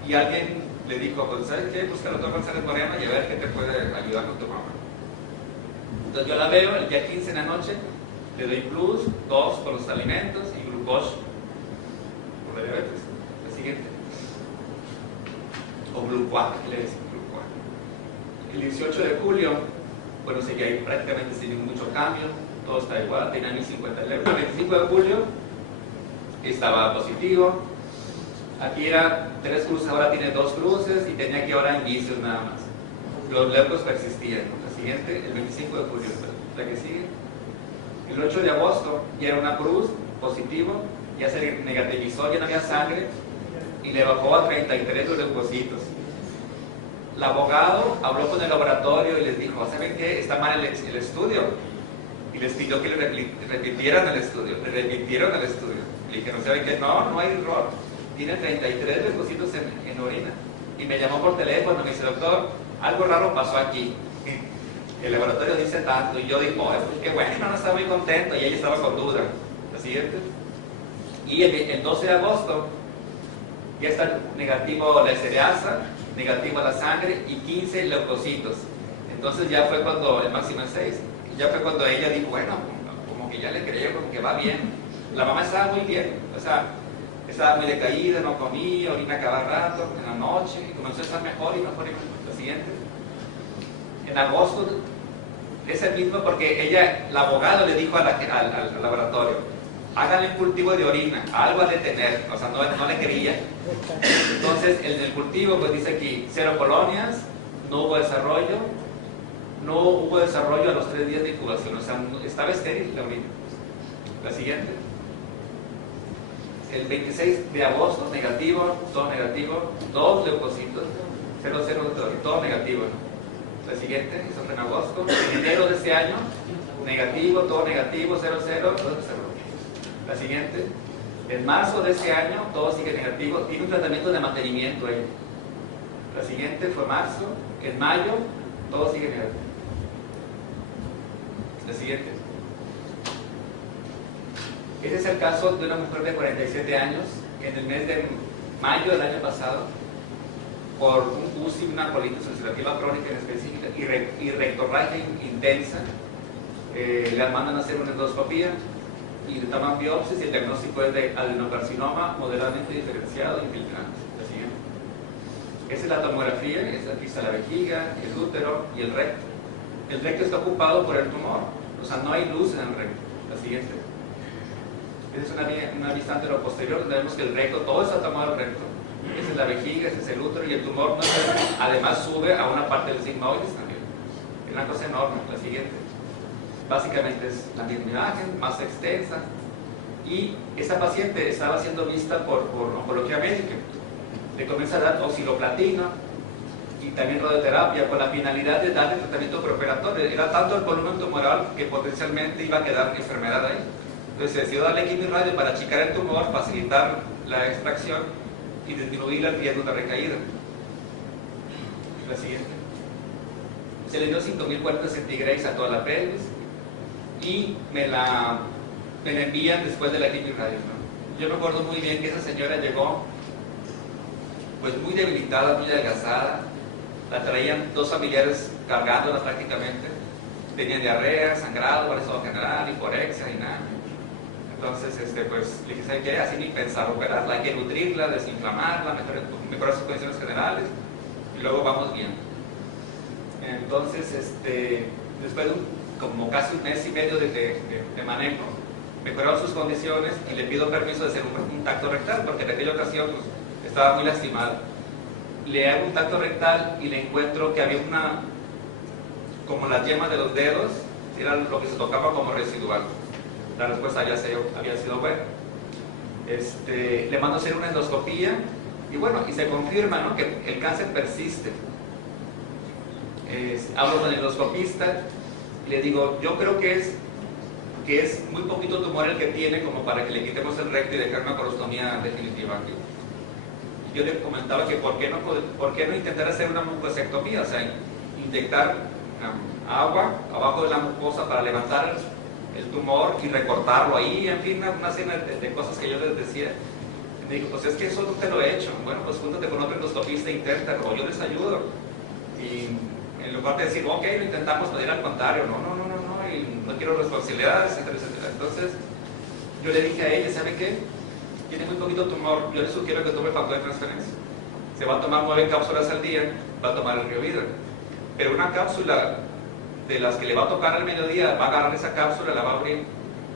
Y alguien le dijo, pues, ¿sabes qué? Busca al doctor González Moreno y a ver qué te puede ayudar con tu mamá. Entonces yo la veo el día 15 en la noche, le doy plus, 2 por los alimentos y glucosa por la diabetes. La siguiente. O glucosa, le decimos glucosa. El 18 de julio, bueno, seguía ahí prácticamente sin mucho cambio, todo está igual, tenía 1050 euros. El 25 de julio estaba positivo. Aquí era 3 cruces, ahora tiene 2 cruces y tenía aquí ahora indicios nada más. Los leucos persistían. La siguiente, el 25 de julio, la que sigue. El 8 de agosto ya era una cruz, positivo, ya se negativizó, ya no había sangre y le bajó a 33 los leucocitos. El abogado habló con el laboratorio y les dijo, ¿saben qué? Está mal el estudio. Y les pidió que le repitieran el estudio. Le repitieron el estudio. Le dijeron, ¿saben qué? No hay error. Tiene 33 leucocitos en orina. Y me llamó por teléfono, me dice, doctor, algo raro pasó aquí. El laboratorio dice tanto. Y yo digo, pues qué bueno, no estaba muy contento. Y ella estaba con duda. La siguiente. Y el 12 de agosto ya está negativo la esterasa, negativo la sangre y 15 leucocitos. Entonces ya fue cuando, el máximo es 6, ya fue cuando ella dijo, bueno, como que ya le creo, como que va bien. La mamá estaba muy bien, o sea, estaba muy decaída, no comía, orina cada rato, en la noche, y comenzó a estar mejor y mejor y mejor. Lo siguiente. En agosto es el mismo porque ella, el abogado le dijo al laboratorio, háganle un cultivo de orina, algo ha de tener, o sea, no le quería. Entonces, en el cultivo, pues dice aquí, 0 colonias, no hubo desarrollo a los 3 días de incubación, o sea, estaba estéril la orina. La siguiente. El 26 de agosto, negativo, todo negativo, 2 leucocitos, 0, todo negativo. La siguiente, eso fue en agosto. En enero de este año, negativo, todo negativo, 0, 0, todo 0. La siguiente, en marzo de este año, todo sigue negativo, tiene un tratamiento de mantenimiento ahí. La siguiente fue marzo, en mayo, todo sigue negativo. La siguiente. Este es el caso de una mujer de 47 años, que en el mes de mayo del año pasado, por un UCI, una colitis ulcerativa crónica en específica y rectorragia intensa, le mandan a hacer una endoscopía y le toman biopsias y el diagnóstico es de adenocarcinoma moderadamente diferenciado e infiltrante. La siguiente. Esa es la tomografía, aquí está la vejiga, el útero y el recto. El recto está ocupado por el tumor, o sea, no hay luz en el recto. La siguiente. Esa es una vista anteroposterior, donde vemos que el recto, todo está tomado el recto. Esa es la vejiga, ese es el útero y el tumor además sube a una parte del sigmoides también. Es una cosa enorme. La siguiente. Básicamente es la misma imagen, más extensa. Y esta paciente estaba siendo vista por oncología médica. Le comienza a dar oxiloplatino y también radioterapia con la finalidad de darle tratamiento preoperatorio. Era tanto el volumen tumoral que potencialmente iba a quedar enfermedad ahí. Entonces se decidió darle quimio-radio para achicar el tumor, facilitar la extracción y disminuir el riesgo de recaída. La siguiente. Se le dio 5.040 centigrados a toda la pelvis y me la envían después de la quimio-radio, ¿no? Yo me acuerdo muy bien que esa señora llegó pues muy debilitada, muy adelgazada, la traían 2 familiares cargándola prácticamente, tenía diarrea, sangrado, estado general, hiporexia y nada. Entonces, pues, le dije, ¿sabe qué? Así ni pensar operarla, hay que nutrirla, desinflamarla, mejorar sus condiciones generales y luego vamos bien. Entonces, después de como casi un mes y medio de manejo, mejoraron sus condiciones y le pido permiso de hacer un tacto rectal, porque en aquella ocasión pues, estaba muy lastimada. Le hago un tacto rectal y le encuentro que había como las yemas de los dedos, era lo que se tocaba como residual. La respuesta había sido buena. Le mando a hacer una endoscopía y bueno, y se confirma, ¿no?, que el cáncer persiste. Hablo con el endoscopista y le digo, yo creo que es muy poquito tumor el que tiene como para que le quitemos el recto y dejar una colostomía definitiva aquí. Yo le comentaba que ¿por qué no intentar hacer una mucosectomía? O sea, inyectar agua abajo de la mucosa para levantar el tumor y recortarlo ahí, en fin, una serie de cosas que yo les decía. Me dijo, pues es que eso no te lo he hecho. Bueno, pues júntate con otro endoscopista, inténtalo, yo les ayudo. Y en lugar de decir, ok, lo intentamos, pues era al contrario, no, y no quiero responsabilidades, etcétera, etcétera. Entonces, yo le dije a ella, ¿sabe qué? Tiene muy poquito tumor, yo le sugiero que tome factor de transferencia. Se va a tomar 9 cápsulas al día, va a tomar el Riovida. Pero una cápsula de las que le va a tocar al mediodía, va a agarrar esa cápsula, la va a abrir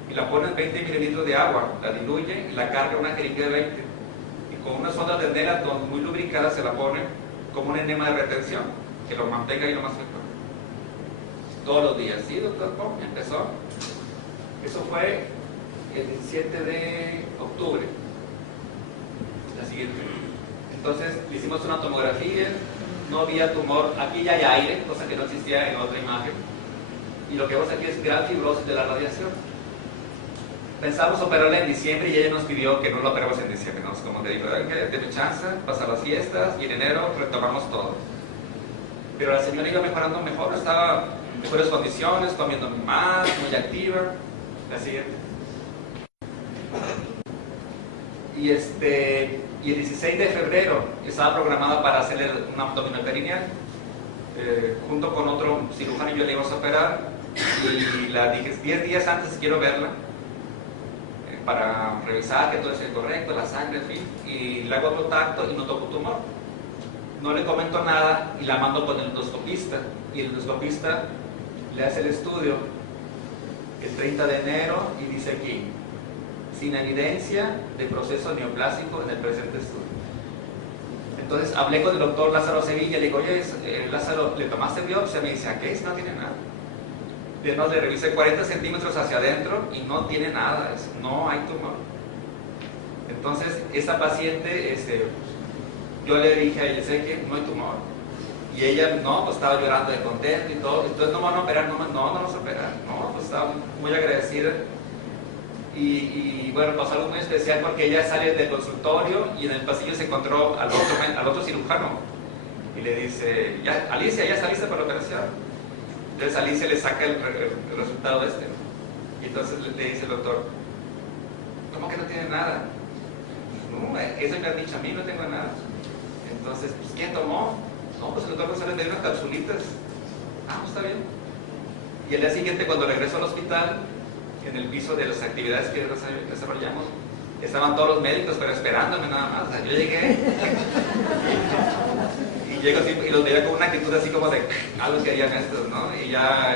y la pone en 20 mililitros de agua, la diluye y la carga en una jeringa de 20. Y con unas ondas de Nelaton muy lubricadas se la pone como un enema de retención, que lo mantenga ahí lo más frecuente. Todos los días, ¿sí, doctor? ¿Cómo empezó? Eso fue el 17 de octubre. La siguiente. Entonces le hicimos una tomografía, no había tumor, aquí ya hay aire, cosa que no existía en otra imagen. Y lo que vemos aquí es gran fibrosis de la radiación. Pensamos operarla en diciembre y ella nos pidió que no lo operemos en diciembre. Nos como que dijo, denme chance, pasar las fiestas y en enero retomamos todo. Pero la señora iba mejorando mejor, estaba en mejores condiciones, comiendo más, muy activa. La siguiente. Y el 16 de febrero estaba programada para hacerle un abdominal perineal. Junto con otro cirujano yo le íbamos a operar y la dije 10 días antes quiero verla para revisar que todo es correcto, la sangre, en fin, y le hago otro tacto y no toco tumor. No le comento nada y la mando con el endoscopista y el endoscopista le hace el estudio el 30 de enero y dice aquí, sin evidencia de proceso neoplásico en el presente estudio. Entonces hablé con el doctor Lázaro Sevilla, le digo, oye, Lázaro, ¿le tomaste biopsia? Me dice, ¿qué es? No tiene nada. Entonces le revisé 40 centímetros hacia adentro y no tiene nada, no hay tumor. Entonces, esta paciente, yo le dije a ella, sé que no hay tumor. Y ella, no, pues estaba llorando de contento y todo. Entonces, no van a operar, no vamos a operar. No, pues estaba muy agradecida. Y bueno, pasó algo muy especial porque ella sale del consultorio y en el pasillo se encontró al otro cirujano. Y le dice, ya, Alicia, ¿ya saliste para la operación? Entonces Alicia le saca el resultado Y entonces le dice el doctor, ¿cómo que no tiene nada? No, eso me han dicho a mí, no tengo nada. Entonces, pues, ¿quién tomó? No, pues el doctor González me dio unas capsulitas. Ah, pues está bien. Y el día siguiente, cuando regreso al hospital, en el piso de las actividades que desarrollamos, estaban todos los médicos, pero esperándome nada más. O sea, yo llegué y llego así, y los veía con una actitud así como de algo que harían estos, ¿no? Y ya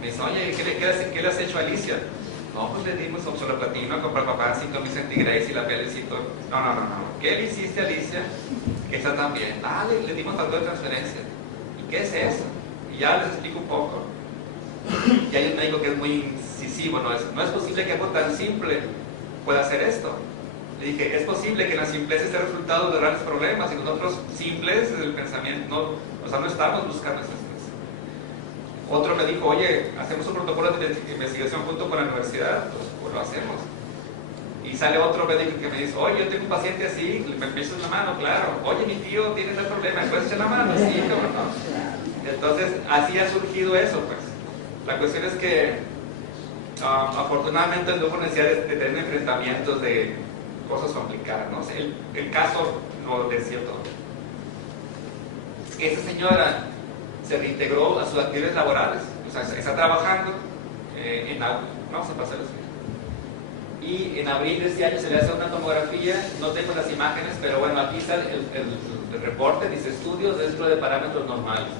me dice, oye, ¿qué le has hecho a Alicia? No, pues le dimos oxaloplatino, comprapapá, 5,000 centigrades y la pelecito. No. ¿Qué le hiciste a Alicia? Que está también. Ah, le dimos factor de transferencia. ¿Y qué es eso? Y ya les explico un poco. Y hay un médico que es muy incisivo, no es posible que algo tan simple pueda hacer esto. Le dije, es posible que en la simpleza esté el resultado de grandes problemas y nosotros simples del pensamiento, no estamos buscando esas cosas. Otro me dijo, oye, hacemos un protocolo de investigación junto con la universidad, pues lo hacemos. Y sale otro médico que me dice, oye, yo tengo un paciente así, me echas la mano, claro. Oye, mi tío tiene ese problema, ¿me puedes echar la mano? Sí, cómo no. Entonces, así ha surgido eso, pues. La cuestión es que, afortunadamente, no hubo necesidad de tener enfrentamientos de cosas complicadas, ¿no? O sea, el caso lo decía todo. Esa señora se reintegró a sus actividades laborales, o sea, está trabajando en algo. Vamos a pasar eso. Y en abril de este año se le hace una tomografía, no tengo las imágenes, pero bueno, aquí está el reporte, dice estudios dentro de parámetros normales.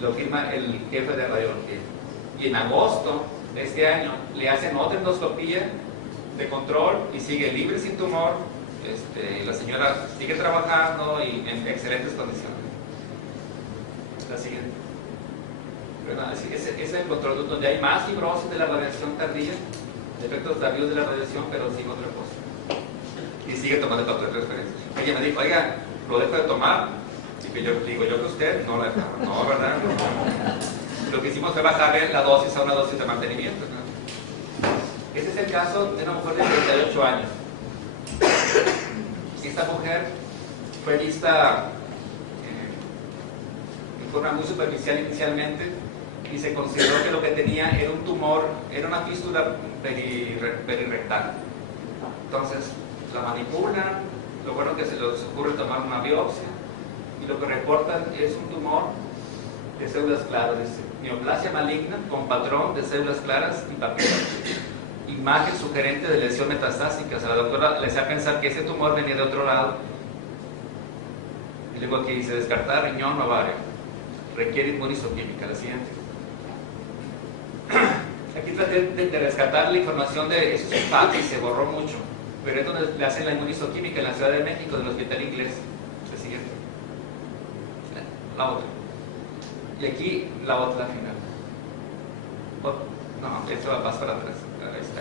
Lo firma el jefe de radiología. Y en agosto de este año le hacen otra endoscopía de control y sigue libre sin tumor. La señora sigue trabajando y en excelentes condiciones. La siguiente. Ese es el control donde hay más fibrosis de la radiación tardía, efectos tardíos de la radiación, pero sin otra cosa. Y sigue tomando el factor de transferencia. Ella me dijo, oiga, ¿lo dejo de tomar? Y que yo digo, yo que usted no lo dejaba. No, ¿verdad? No. Lo que hicimos fue bajarle la dosis a una dosis de mantenimiento, ¿no? Ese es el caso de una mujer de 38 años. Esta mujer fue vista de forma muy superficial inicialmente, y se consideró que lo que tenía era un tumor, era una fístula perirectal. Entonces la manipulan, lo bueno que se les ocurre tomar una biopsia y lo que reportan es un tumor de células claras, dice, neoplasia maligna con patrón de células claras y papilas. Imagen sugerente de lesión metastásica. O sea, la doctora le hacía pensar que ese tumor venía de otro lado. Y luego aquí dice descartar riñón o ovario. Requiere inmunistoquímica. La siguiente. Aquí traté de rescatar la información de esos empates y se borró mucho. Pero es donde le hacen la inmunistoquímica en la Ciudad de México, del Hospital Inglés. La siguiente. La otra. Y aquí la otra final. No, esto va a pasar para atrás. Ahí está.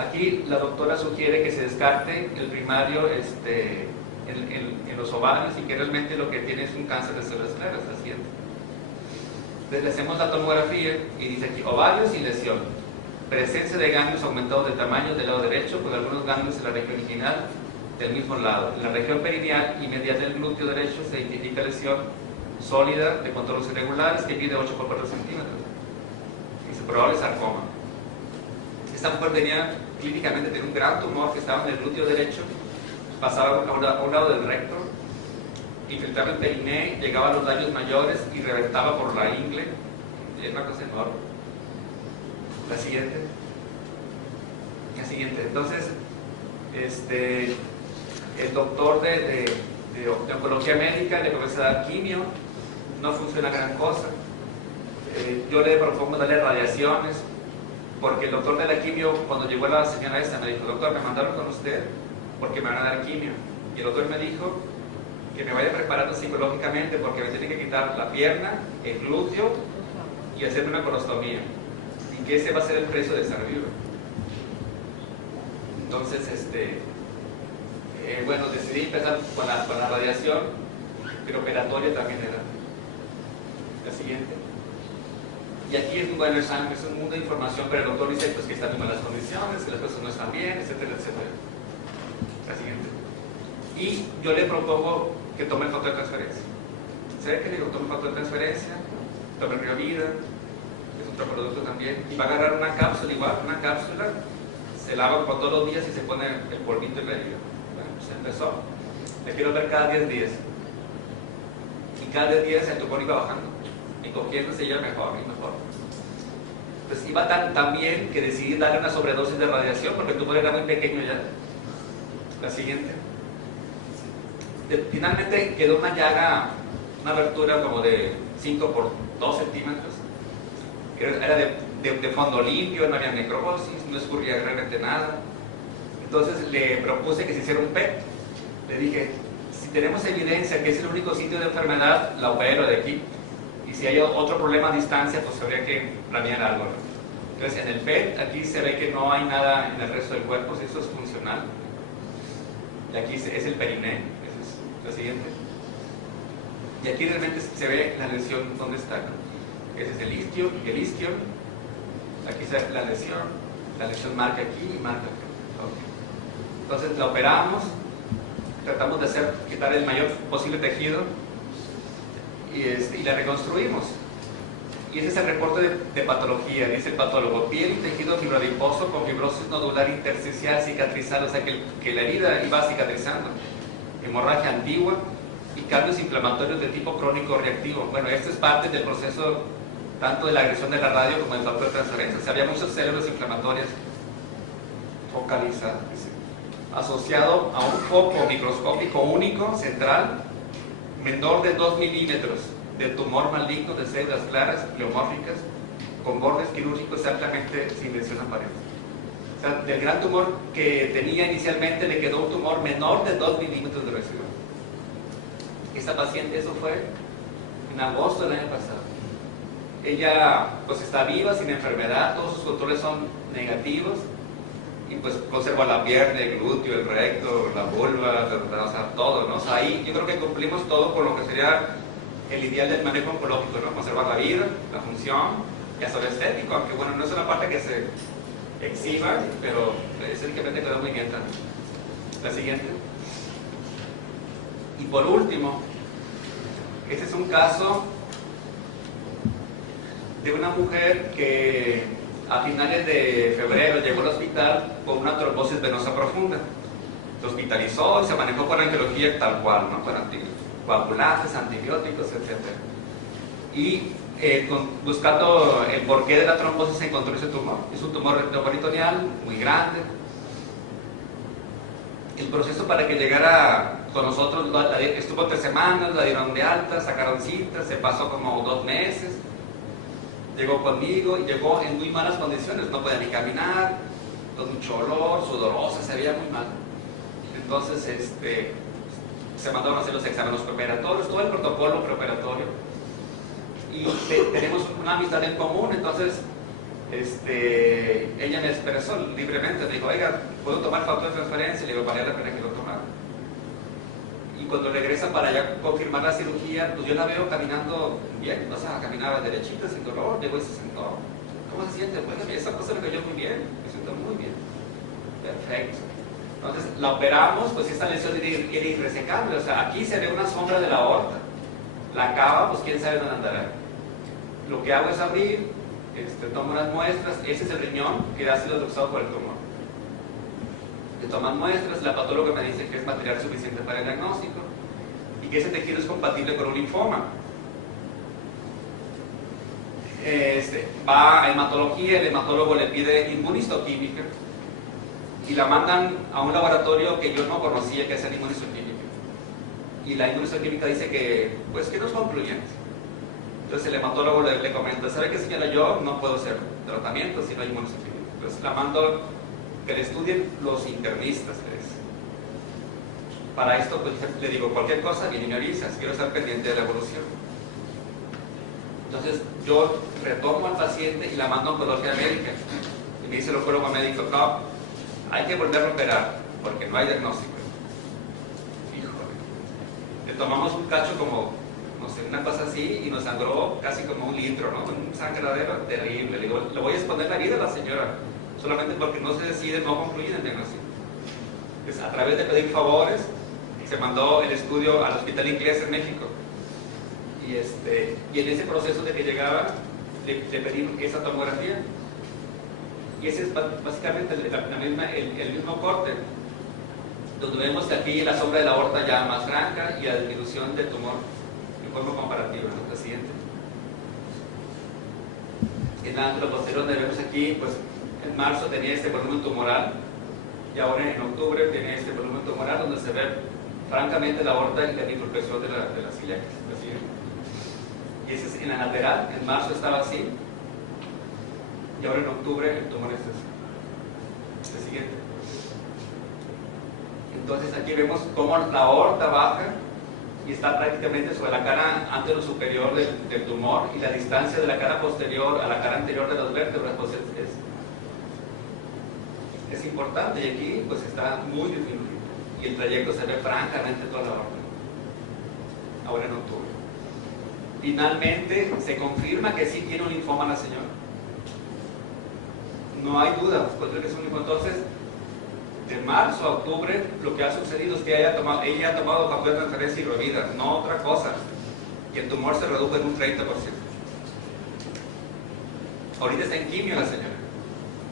Aquí la doctora sugiere que se descarte el primario en los ovarios y que realmente lo que tiene es un cáncer de células claras. La siguiente. Entonces le hacemos la tomografía y dice aquí ovarios y lesión. Presencia de ganglios aumentados de tamaño del lado derecho con algunos ganglios en la región inguinal del mismo lado. En la región perineal y medial del glúteo derecho se identifica lesión sólida de contornos irregulares que mide 8 por 4 centímetros. Dice probable sarcoma. Esta mujer tenía clínicamente un gran tumor que estaba en el glúteo derecho, pasaba a un lado del recto, infiltraba el periné, llegaba a los daños mayores y reventaba por la ingle. Es una cosa enorme. La siguiente. La siguiente. Entonces, el doctor de oncología médica le comienza a dar quimio, no funciona gran cosa. Yo le propongo darle radiaciones, porque el doctor de la quimio, cuando llegó la señora esta, me dijo, doctor, me mandaron con usted porque me van a dar quimio. Y el doctor me dijo que me vaya preparando psicológicamente porque me tiene que quitar la pierna, el glúteo y hacerme una colostomía. Y que ese va a ser el precio de estar vivo. Entonces, bueno, decidí empezar con la radiación, pero operatoria también era. La siguiente. Y aquí es un buen examen, es un mundo de información, pero el doctor dice pues, que están en malas condiciones, que las cosas no están bien, etcétera, etcétera. La siguiente. Y yo le propongo que tome foto de transferencia. ¿Sabe que le digo? Tome foto de transferencia, tome Río Vida, es otro producto también, y va a agarrar una cápsula igual, una cápsula, se lava por todos los días y se pone el polvito en medio. Bueno, pues empezó. Le quiero ver cada 10 días. Y cada 10 días el tumor iba bajando. Y cogiendo se lleva mejor y mejor. Pues iba tan bien que decidí darle una sobredosis de radiación porque el tumor era muy pequeño ya. La siguiente. Finalmente quedó una llaga, una abertura como de 5 por 2 centímetros. Era de fondo limpio, no había necrosis, no escurría realmente nada. Entonces le propuse que se hiciera un PET. Le dije, si tenemos evidencia que es el único sitio de enfermedad, la opero de aquí. Y si hay otro problema a distancia, pues habría que planear algo. Entonces, en el PET, aquí se ve que no hay nada en el resto del cuerpo, si eso es funcional. Y aquí es el periné, esa es la siguiente. Y aquí realmente se ve la lesión, ¿dónde está? Ese es el isquio, aquí se ve la lesión marca aquí y marca aquí. Okay. Entonces, la operamos, tratamos de quitar el mayor posible tejido, y la reconstruimos. Y ese es el reporte de patología. Dice el patólogo: piel y tejido fibrodiposo con fibrosis nodular intersticial cicatrizada, o sea que la herida iba cicatrizando, hemorragia antigua y cambios inflamatorios de tipo crónico reactivo. Bueno, esto es parte del proceso tanto de la agresión de la radio como del factor de transferencia. O sea, había muchas células inflamatorias focalizadas, asociado a un foco microscópico único, central, menor de 2 milímetros de tumor maligno de células claras, pleomórficas, con bordes quirúrgicos altamente sin lesión aparente. O sea, del gran tumor que tenía inicialmente le quedó un tumor menor de 2 milímetros de residuo. Esta paciente, eso fue en agosto del año pasado. Ella pues está viva, sin enfermedad, todos sus controles son negativos, y pues conserva la pierna, el glúteo, el recto, la vulva, o sea, todo, ¿no? O sea, ahí yo creo que cumplimos todo con lo que sería el ideal del manejo oncológico, ¿no? Conservar la vida, la función y hasta lo estético, aunque bueno, no es una parte que se exhiba, pero estéticamente quedó muy bien también. La siguiente. Y por último, este es un caso de una mujer que a finales de febrero llegó al hospital con una trombosis venosa profunda. Se hospitalizó y se manejó con angiología tal cual, ¿no? Con anticoagulantes, antibióticos, etc. Y buscando el porqué de la trombosis se encontró ese tumor. Es un tumor retroperitoneal muy grande. El proceso para que llegara con nosotros estuvo 3 semanas, la dieron de alta, sacaron citas, se pasó como 2 meses. Llegó conmigo y llegó en muy malas condiciones, no podía ni caminar, con mucho olor, sudorosa, se veía muy mal. Entonces se mandaron a hacer los exámenes preoperatorios, todo el protocolo preoperatorio. Y tenemos una amistad en común, entonces ella me expresó libremente, me dijo, oiga, ¿puedo tomar factor de transferencia? Le digo, valía la pena que lo tomara. Y cuando regresa para ya confirmar la cirugía, pues yo la veo caminando bien, o sea, caminaba derechita, sin dolor, llegó y se sentó. ¿Cómo se siente? Bueno, esa cosa le cayó muy bien, me siento muy bien. Perfecto. Entonces la operamos, pues esta lesión era irresecable, o sea, aquí se ve una sombra de la aorta. La cava, pues quién sabe dónde andará. Lo que hago es abrir, tomo unas muestras, ese es el riñón que ha sido luxado por el tumor. Le toman muestras, la patóloga me dice que es material suficiente para el diagnóstico y que ese tejido es compatible con un linfoma. Va a hematología, el hematólogo le pide inmunistoquímica y la mandan a un laboratorio que yo no conocía que es la inmunistoquímica. Y la inmunistoquímica dice que, pues, que no es concluyente. Entonces el hematólogo le comenta, ¿sabe qué, señora? Yo no puedo hacer tratamiento si no hay inmunistoquímica. Entonces la mando que le estudien los internistas, le dice. Para esto, pues, le digo, cualquier cosa, viene y me avisas, quiero estar pendiente de la evolución. Entonces yo retomo al paciente y la mando a oncología médica. Y me dice el oncólogo médico, no, hay que volver a operar, porque no hay diagnóstico. Híjole. Le tomamos un cacho como, no sé, una cosa así, y nos sangró casi como 1 litro, ¿no? Un sangradero terrible. Le digo, le voy a exponer la vida a la señora, solamente porque no se decide, no concluye en el diagnóstico. Entonces, a través de pedir favores, se mandó el estudio al Hospital Inglés en México. Y en ese proceso de que llegaba, le pedimos esa tomografía. Y ese es básicamente el mismo corte, donde vemos que aquí la sombra de la aorta ya más franca y la disminución del tumor en forma comparativa, ¿no? La siguiente. En la posterior donde vemos aquí, pues en marzo tenía este volumen tumoral y ahora en octubre tiene este volumen tumoral donde se ve francamente la aorta y la bifurcación de las ciliacas. La siguiente. Y ese es en la lateral, en marzo estaba así y ahora en octubre el tumor es así. El siguiente. Entonces aquí vemos cómo la aorta baja y está prácticamente sobre la cara anterosuperior del tumor, y la distancia de la cara posterior a la cara anterior de las vértebras pues es importante, y aquí pues está muy disminuido y el trayecto se ve francamente toda la aorta. Ahora en octubre. Finalmente se confirma que sí tiene un linfoma la señora. No hay duda, pues que es un linfoma. Entonces, de marzo a octubre, lo que ha sucedido es que ella ha tomado factor de transferencia y Rovida, no otra cosa. Y el tumor se redujo en un 30%. Ahorita está en quimio la señora.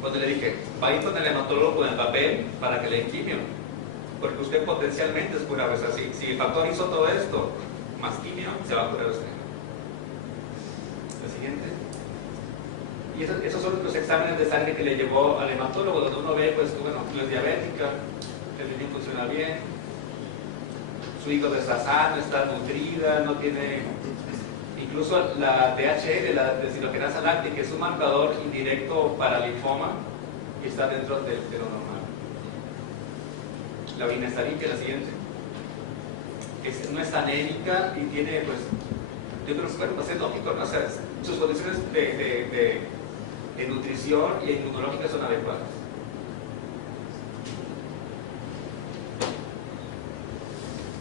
Cuando le dije, va a ir con el hematólogo con el papel para que le den quimio, porque usted potencialmente es curable. O sea, si el factor hizo todo esto, más quimio, se va a curar usted. La siguiente. Y esos son los exámenes de sangre que le llevó al hematólogo, donde uno ve, pues, bueno, no es diabética, el riñón funciona bien, su hígado está sano, está nutrida, no tiene, incluso la DHL, la deshidrogenasa láctea, que es un marcador indirecto para linfoma, y está dentro de lo normal. La orina está limpia, la siguiente. No es anémica y tiene, pues, yo creo que bueno, pues es lógico, ¿no? O sea, sus condiciones de nutrición y inmunológicas son adecuadas.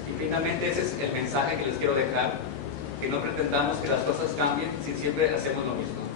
Y finalmente ese es el mensaje que les quiero dejar, que no pretendamos que las cosas cambien si siempre hacemos lo mismo.